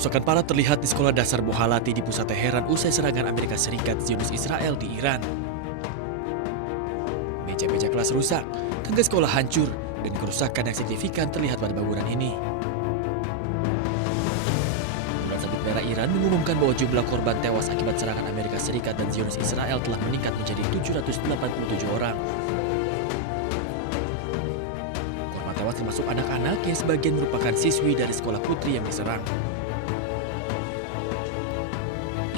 Kerusakan parah terlihat di sekolah dasar Bohalati di pusat Teheran usai serangan Amerika Serikat Zionis Israel di Iran. Meja-meja kelas rusak, tangga sekolah hancur, dan kerusakan yang signifikan terlihat pada bangunan ini. Bulan Sabit Merah Iran mengumumkan bahwa jumlah korban tewas akibat serangan Amerika Serikat dan Zionis Israel telah meningkat menjadi 787 orang. Korban tewas termasuk anak-anak yang sebagian merupakan siswi dari sekolah putri yang diserang.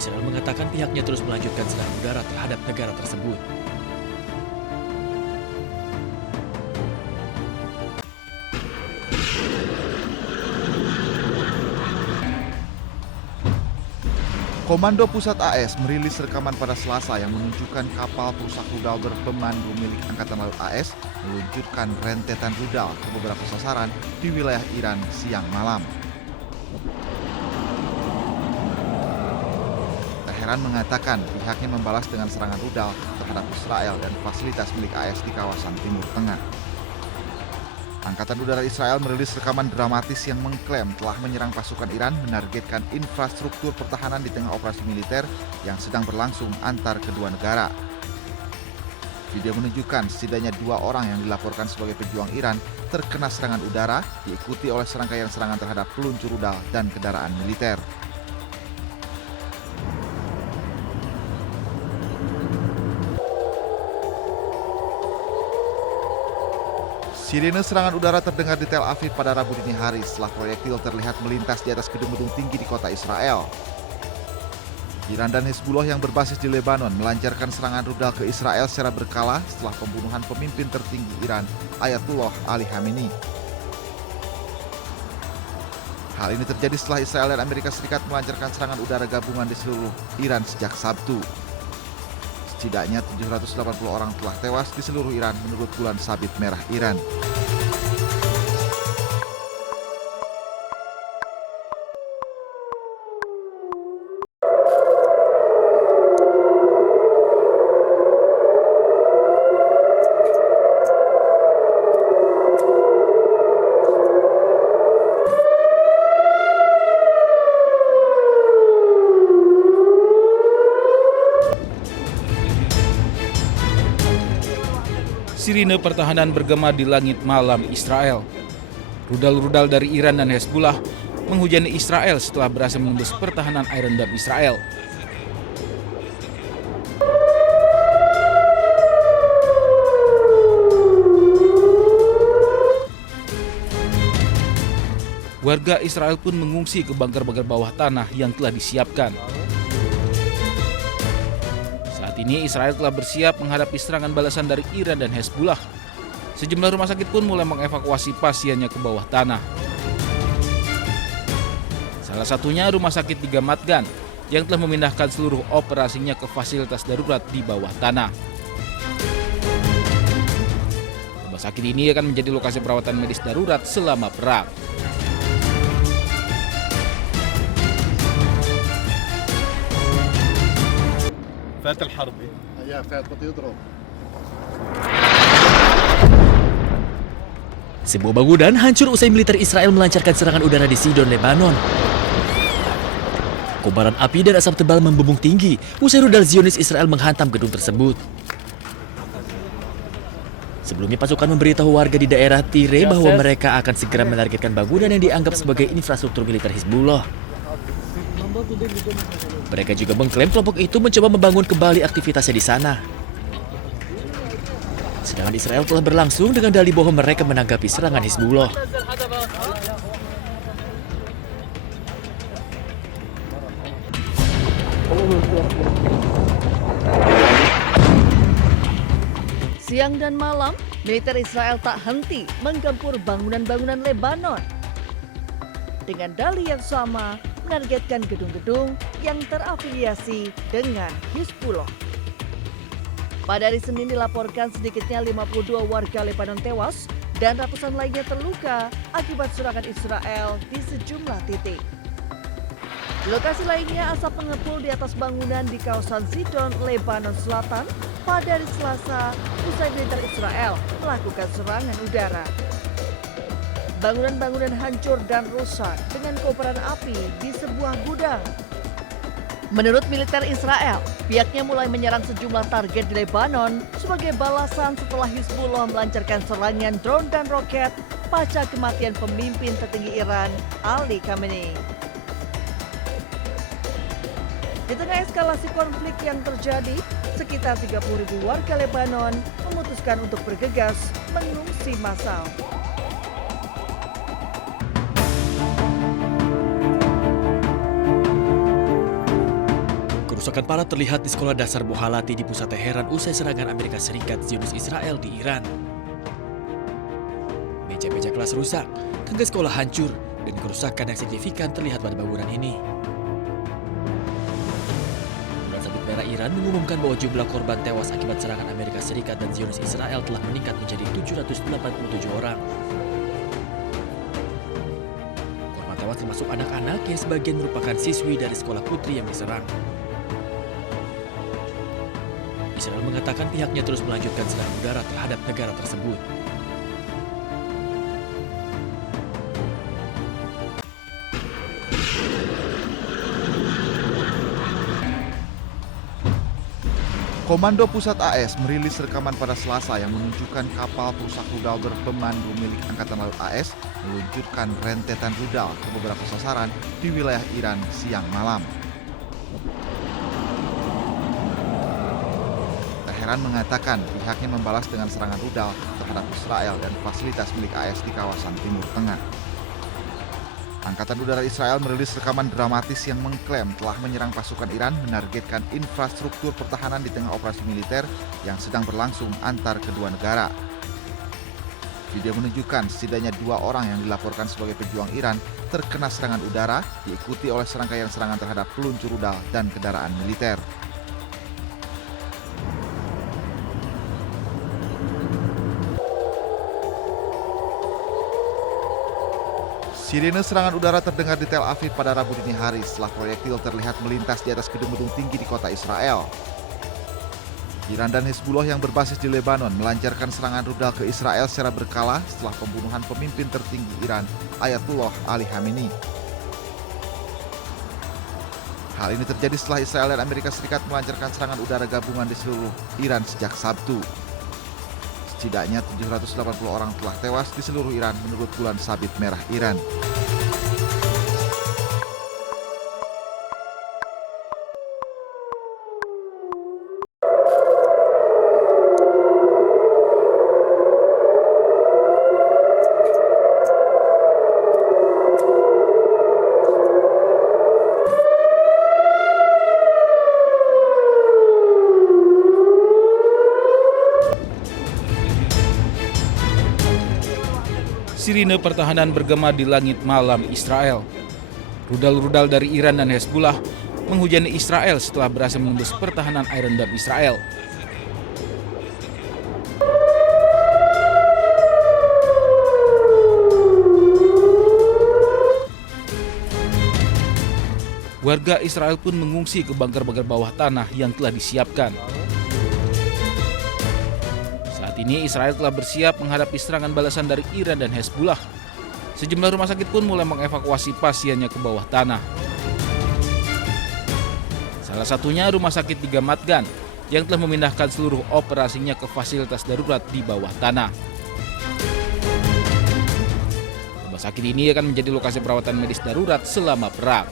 Israel mengatakan pihaknya terus melanjutkan serangan udara terhadap negara tersebut. Komando Pusat AS merilis rekaman pada Selasa yang menunjukkan kapal perusak rudal berpemandu milik Angkatan Laut AS meluncurkan rentetan rudal ke beberapa sasaran di wilayah Iran siang malam. Teheran mengatakan pihaknya membalas dengan serangan rudal terhadap Israel dan fasilitas milik AS di kawasan Timur Tengah. Angkatan Udara Israel merilis rekaman dramatis yang mengklaim telah menyerang pasukan Iran menargetkan infrastruktur pertahanan di tengah operasi militer yang sedang berlangsung antar kedua negara. Video menunjukkan setidaknya 2 orang yang dilaporkan sebagai pejuang Iran terkena serangan udara, diikuti oleh serangkaian serangan terhadap peluncur rudal dan kendaraan militer. Sirene serangan udara terdengar di Tel Aviv pada Rabu dini hari setelah proyektil terlihat melintas di atas gedung-gedung tinggi di kota Israel. Iran dan Hezbollah yang berbasis di Lebanon melancarkan serangan rudal ke Israel secara berkala setelah pembunuhan pemimpin tertinggi Iran, Ayatollah Ali Khamenei. Hal ini terjadi setelah Israel dan Amerika Serikat melancarkan serangan udara gabungan di seluruh Iran sejak Sabtu. Setidaknya 780 orang telah tewas di seluruh Iran menurut Bulan Sabit Merah Iran. Sirine pertahanan bergema di langit malam Israel. Rudal-rudal dari Iran dan Hezbollah menghujani Israel setelah berhasil menembus pertahanan Iron Dome Israel. Warga Israel pun mengungsi ke bunker-bunker bawah tanah yang telah disiapkan. Saat ini Israel telah bersiap menghadapi serangan balasan dari Iran dan Hezbollah. Sejumlah rumah sakit pun mulai mengevakuasi pasiennya ke bawah tanah. Salah satunya Rumah Sakit di Gamatgan yang telah memindahkan seluruh operasinya ke fasilitas darurat di bawah tanah. Rumah sakit ini akan menjadi lokasi perawatan medis darurat selama perang. فات الحرب يا فات بده يضرب. Sebuah bangunan hancur usai militer Israel melancarkan serangan udara di Sidon, Lebanon. Kobaran api dan asap tebal membumbung tinggi usai rudal Zionis Israel menghantam gedung tersebut. Sebelumnya pasukan memberitahu warga di daerah Tire bahwa mereka akan segera menargetkan bangunan yang dianggap sebagai infrastruktur militer Hizbullah. Mereka juga mengklaim kelompok itu mencoba membangun kembali aktivitasnya di sana. Sedangkan Israel telah berlangsung dengan dalih bahwa mereka menanggapi serangan Hizbullah. Siang dan malam, militer Israel tak henti menggempur bangunan-bangunan Lebanon. Dengan dalih yang sama, menargetkan gedung-gedung yang terafiliasi dengan Hizbullah. Pada hari Senin dilaporkan sedikitnya 52 warga Lebanon tewas dan ratusan lainnya terluka akibat serangan Israel di sejumlah titik. Di lokasi lainnya, asap mengepul di atas bangunan di kawasan Sidon, Lebanon Selatan pada hari Selasa usai militer Israel melakukan serangan udara. bangunan-bangunan hancur dan rusak dengan kobaran api di sebuah gudang. Menurut militer Israel, pihaknya mulai menyerang sejumlah target di Lebanon sebagai balasan setelah Hizbullah melancarkan serangan drone dan roket pasca kematian pemimpin tertinggi Iran, Ali Khamenei. Di tengah eskalasi konflik yang terjadi, sekitar 30.000 warga Lebanon memutuskan untuk bergegas mengungsi massal. Kerusakan parah terlihat di sekolah dasar Bohalati di pusat Teheran usai serangan Amerika Serikat Zionis Israel di Iran. Meja-meja kelas rusak, tangga sekolah hancur, dan kerusakan yang signifikan terlihat pada bangunan ini. Bulan Sabit Merah Iran mengumumkan bahwa jumlah korban tewas akibat serangan Amerika Serikat dan Zionis Israel telah meningkat menjadi 787 orang. Korban tewas termasuk anak-anak yang sebagian merupakan siswi dari sekolah putri yang diserang. Israel mengatakan pihaknya terus melanjutkan serangan udara terhadap negara tersebut. Komando Pusat AS merilis rekaman pada Selasa yang menunjukkan kapal perusak rudal berpemandu milik Angkatan Laut AS meluncurkan rentetan rudal ke beberapa sasaran di wilayah Iran siang malam. Teheran mengatakan pihaknya membalas dengan serangan rudal terhadap Israel dan fasilitas milik AS di kawasan Timur Tengah. Angkatan Udara Israel merilis rekaman dramatis yang mengklaim telah menyerang pasukan Iran menargetkan infrastruktur pertahanan di tengah operasi militer yang sedang berlangsung antar kedua negara. Video menunjukkan setidaknya 2 orang yang dilaporkan sebagai pejuang Iran terkena serangan udara, diikuti oleh serangkaian serangan terhadap peluncur rudal dan kendaraan militer. Sirene serangan udara terdengar di Tel Aviv pada Rabu dini hari setelah proyektil terlihat melintas di atas gedung-gedung tinggi di kota Israel. Iran dan Hizbullah yang berbasis di Lebanon melancarkan serangan rudal ke Israel secara berkala setelah pembunuhan pemimpin tertinggi Iran, Ayatollah Ali Khamenei. Hal ini terjadi setelah Israel dan Amerika Serikat melancarkan serangan udara gabungan di seluruh Iran sejak Sabtu. Setidaknya 780 orang telah tewas di seluruh Iran menurut Bulan Sabit Merah Iran. Sirine pertahanan bergema di langit malam Israel. Rudal-rudal dari Iran dan Hezbollah menghujani Israel setelah berhasil menembus pertahanan Iron Dome Israel. Warga Israel pun mengungsi ke bunker-bunker bawah tanah yang telah disiapkan. Saat ini Israel telah bersiap menghadapi serangan balasan dari Iran dan Hezbollah. Sejumlah rumah sakit pun mulai mengevakuasi pasiennya ke bawah tanah. Salah satunya Rumah Sakit di Gamatgan yang telah memindahkan seluruh operasinya ke fasilitas darurat di bawah tanah. Rumah sakit ini akan menjadi lokasi perawatan medis darurat selama perang.